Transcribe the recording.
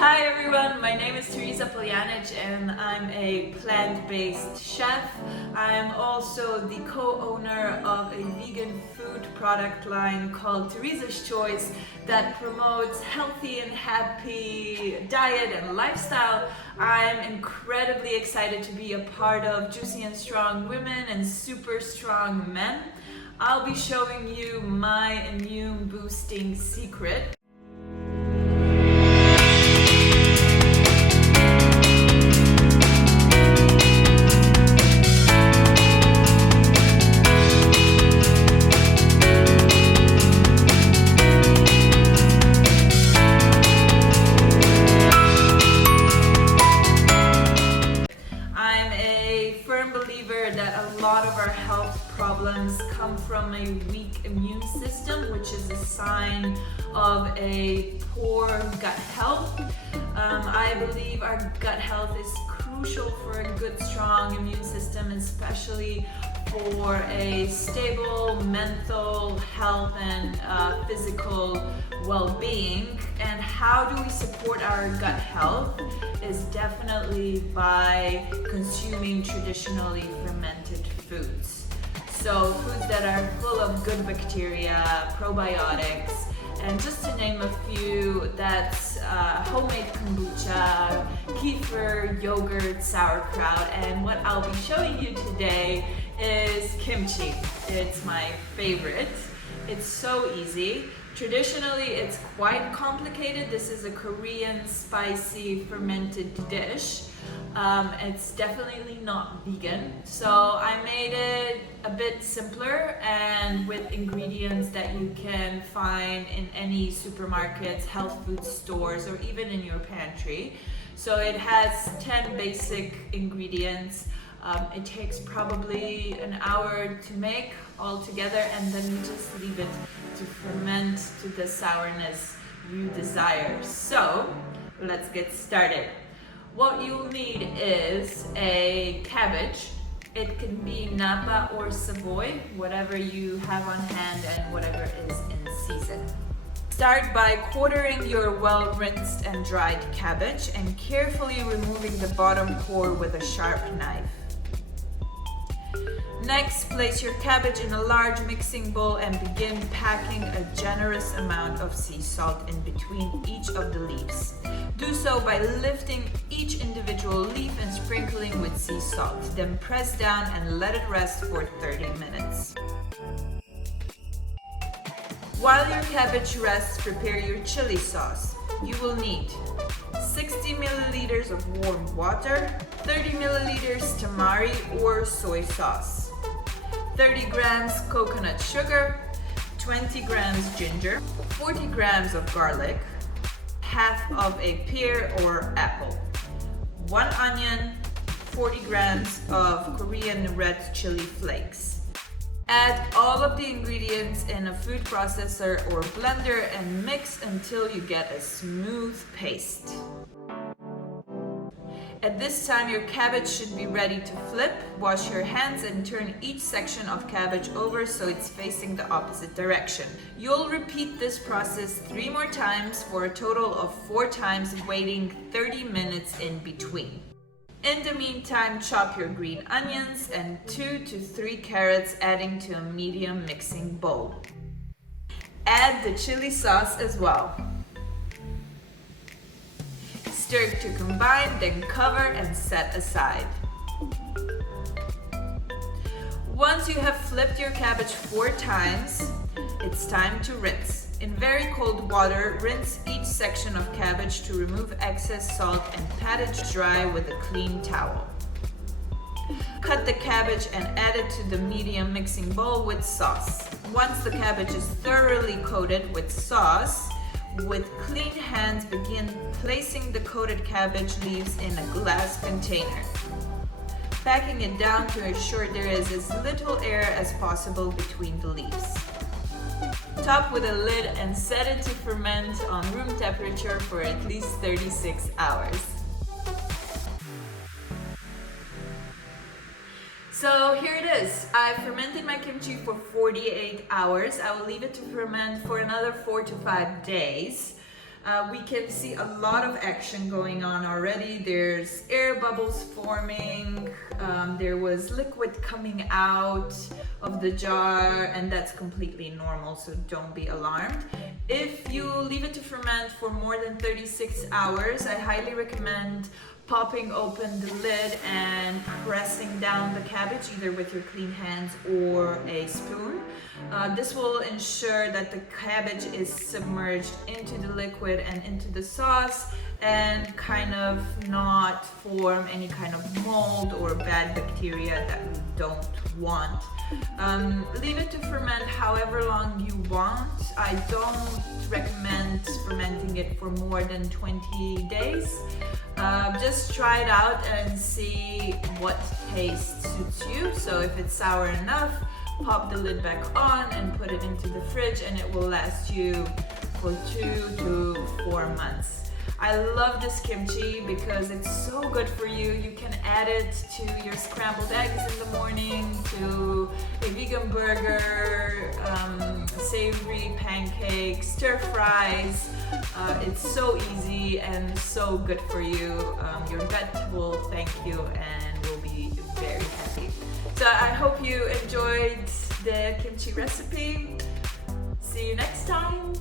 Hi everyone, my name is Tereza Poljanič and I'm a plant-based chef. I'm also the co-owner of a vegan food product line called Teresa's Choice that promotes healthy and happy diet and lifestyle. I'm incredibly excited to be a part of Juicy and Strong Women and Super Strong Men. I'll be showing you my immune boosting secret. That a lot of our health problems come from a weak immune system, which is a sign of a poor gut health. I believe our gut health is crucial for a good, strong immune system, especially for a stable mental health and physical well-being. And how do we support our gut health is definitely by consuming traditionally fermented foods. So foods that are full of good bacteria, probiotics, and just to name a few, that's homemade kombucha, kefir, yogurt, sauerkraut, and what I'll be showing you today is kimchi. It's my favorite. It's so easy. Traditionally, it's quite complicated. This is a Korean spicy fermented dish. It's definitely not vegan, so I made it a bit simpler and with ingredients that you can find in any supermarkets, health food stores, or even in your pantry. So it has 10 basic ingredients. It takes probably an hour to make all together, and then you just leave it to ferment to the sourness you desire. So let's get started. What you'll need is a cabbage. It can be Napa or Savoy, whatever you have on hand and whatever is in season. Start by quartering your well-rinsed and dried cabbage and carefully removing the bottom core with a sharp knife. Next, place your cabbage in a large mixing bowl and begin packing a generous amount of sea salt in between each of the leaves. Do so by lifting each individual leaf and sprinkling with sea salt. Then press down and let it rest for 30 minutes. While your cabbage rests, prepare your chili sauce. You will need 60 milliliters of warm water, 30 milliliters tamari or soy sauce, 30 grams coconut sugar, 20 grams ginger, 40 grams of garlic, half of a pear or apple, 1 onion, 40 grams of Korean red chili flakes. Add all of the ingredients in a food processor or blender and mix until you get a smooth paste. At this time, your cabbage should be ready to flip. Wash your hands and turn each section of cabbage over so it's facing the opposite direction. You'll repeat this process 3 more times for a total of 4 times, waiting 30 minutes in between. In the meantime, chop your green onions and 2 to 3 carrots, adding to a medium mixing bowl. Add the chili sauce as well. Stir to combine, then cover and set aside. Once you have flipped your cabbage 4 times, it's time to rinse. In very cold water, rinse each section of cabbage to remove excess salt and pat it dry with a clean towel. Cut the cabbage and add it to the medium mixing bowl with sauce. Once the cabbage is thoroughly coated with sauce, with clean hands begin placing the coated cabbage leaves in a glass container. Packing it down to ensure there is as little air as possible between the leaves. Top with a lid and set it to ferment on room temperature for at least 36 hours. So here it is. I fermented my kimchi for 48 hours. I will leave it to ferment for another 4 to 5 days. We can see a lot of action going on already. There's air bubbles forming, there was liquid coming out of the jar, and that's completely normal, so don't be alarmed. If you leave it to ferment for more than 36 hours, I highly recommend popping open the lid and pressing down the cabbage either with your clean hands or a spoon. This will ensure that the cabbage is submerged into the liquid and into the sauce and kind of not form any kind of mold or bad bacteria that we don't want. Leave it to ferment however long you want. I don't recommend fermenting it for more than 20 days. Just try it out and see what taste suits you. So if it's sour enough, pop the lid back on and put it into the fridge, and it will last you for 2 to 4 months. I love this kimchi because it's so good for you. You can add it to your scrambled eggs in the morning, to a vegan burger, savory pancakes, stir fries. It's so easy and so good for you. Your gut will thank you and will be very happy. So I hope you enjoyed the kimchi recipe. See you next time.